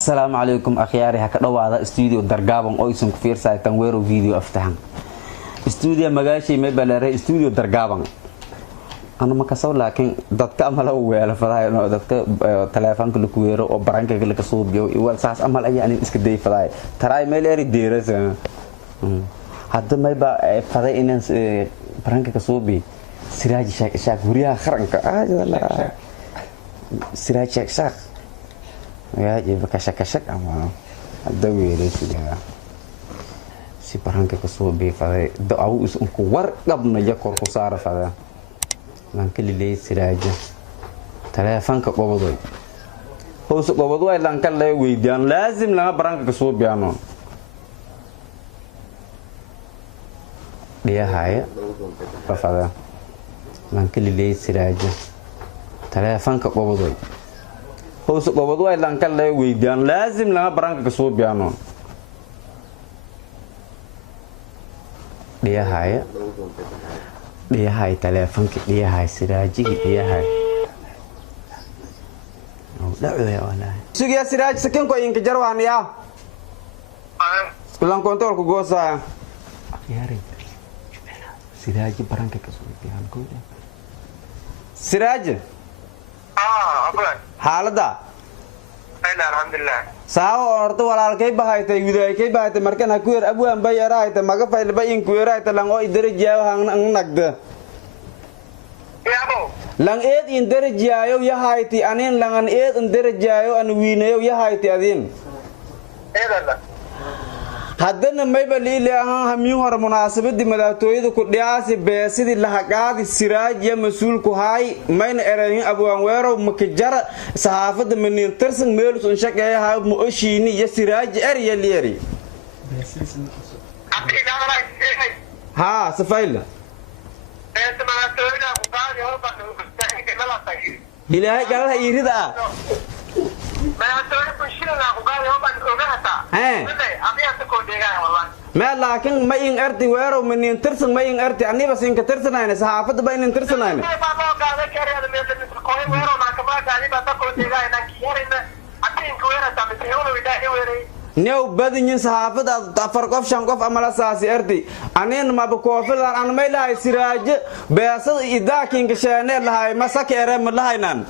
السلام عليكم أخياري هكذا هذا استوديو درجابم أويسن كفير سايتن ويرو فيديو أفتحن استوديو مجاشي ما بلاره استوديو درجابم أنا ما كسر لكن دتك أمله ويا فراي إنه دتك تلفون كله كويرو أو برانك كله كسوب جو إيوال ساس أمل أي يعني إسكدي فراي تراي ميلاري ديرس هذا ما يبقى فراي إنس برانك كسوبي سراج شاك هوريا خرنك لا سراج شاك ya jadi kasyak-kasyak ama ada wiri sudah si parang ke kesubi fare do au us unku war gab na jakor ko sara fare lan kelile siraja telefon ka bobodoy ho su bobodoy lan kan lay wiidan lazim la parang ke kesubi ano dia haya fare lan kelile siraja telefon ka bobodoy وسوق بودوي لان كان لا ويدان لازم لنا برانك كسو بيانو dia hai telepon dia hai siraji dia hai لا يا والله سوق يا سراج سكن كو ان كجروان يا لان كونتور كو غوسا يا ري سراج برانك كسو بيانو سراج حالدا alhamdulillah saawo orto walaalkay bahaytay widaykay bahaytay markan hakuur abwaan bayaraaytay maga fayl bayin kuweeraaytay lang oo idarajaayo hang nagda yabo lang eed in darajaayo yahayti anin langan eed in darajaayo an wiinayo yahayti adin eedala haddana mayba liilahan hamiin hor munaasabadii madaxtooyada ku dhiyaasi beesidii la haqaadi siraaj ya mas'uulku hay mayna erayn abwaan weerow makajara saxaafada manin tirsan meel soo shaqeeyaha ma ooshiini ya siraaj eriya leeri ha safayla ilaahay galaha irida ما لكن ما ينقرتي ويرو من ينترسن ما ينقرتي أني بس إنك ترسن أنا صحافة بين ينترسن أنا نيو بدين صحافة تفرقف شنقف أملا ساسي أرتي أنا ما بكوفل أنا ما لها سراج بس إذا كإنك شانه لها مسك أرم لها نان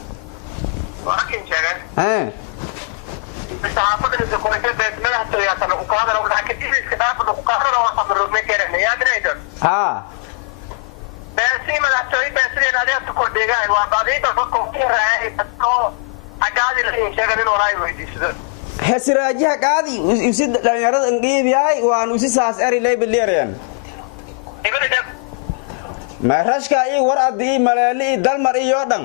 ها هسراجي هكادي يسد لانيرد انقيب ياي وان وسي ساس اري لي بليريان ما رشكا اي ورادي ملالي دلمر iyo dhan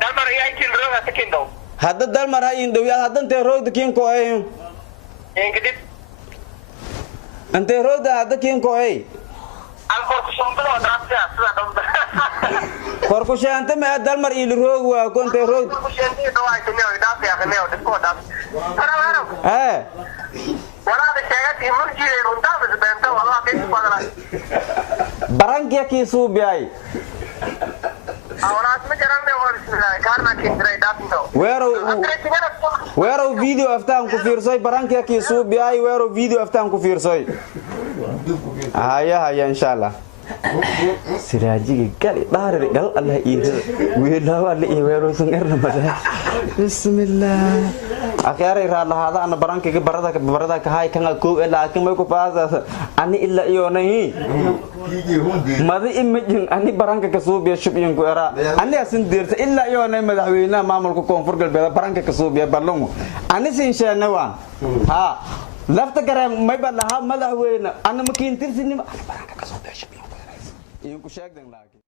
dalmar ay kin roga takindo hadda dalmar hay indhow hadda intee roogda kiin ko ay ingidid intee roogda hadda kiin ko ay alkor ku sombado daafta sida dawda korku shaanta ma dalmar ii roog waa ko intee roog ku sheenti dawaa tinay daafta ya kanay oo dadko daaf tarawaro walaada sheegay murjiye runta benta wallahi bes badala barankiya ki suubiyay awraat ma jarane bismillah kaarna kindray daafto weero video aftaan ku fiirsoy barankiya ki suubiyay weero video aftaan ku fiirsoy haya insha Allah siraajiga gal dhaarir gal Allah iida weelawa la weero sangarna mada bismillah akhari raadahada ana barankiga barada ka hay kan ko laakiin may ku faasa ani illa iyoonay madi imagine ani baranka ka soo biyo shubin ku era ani asin dirta illa iyoonay madaxweynaha maamulka koonfur galbeed baranka ka soo biyo balongo ani sin sheegnawa ha lafta garan may balaha madaxweynaha ana makiin tirsinima baranka ka soo biyo shubin ku era iyo ku sheegdan laakiin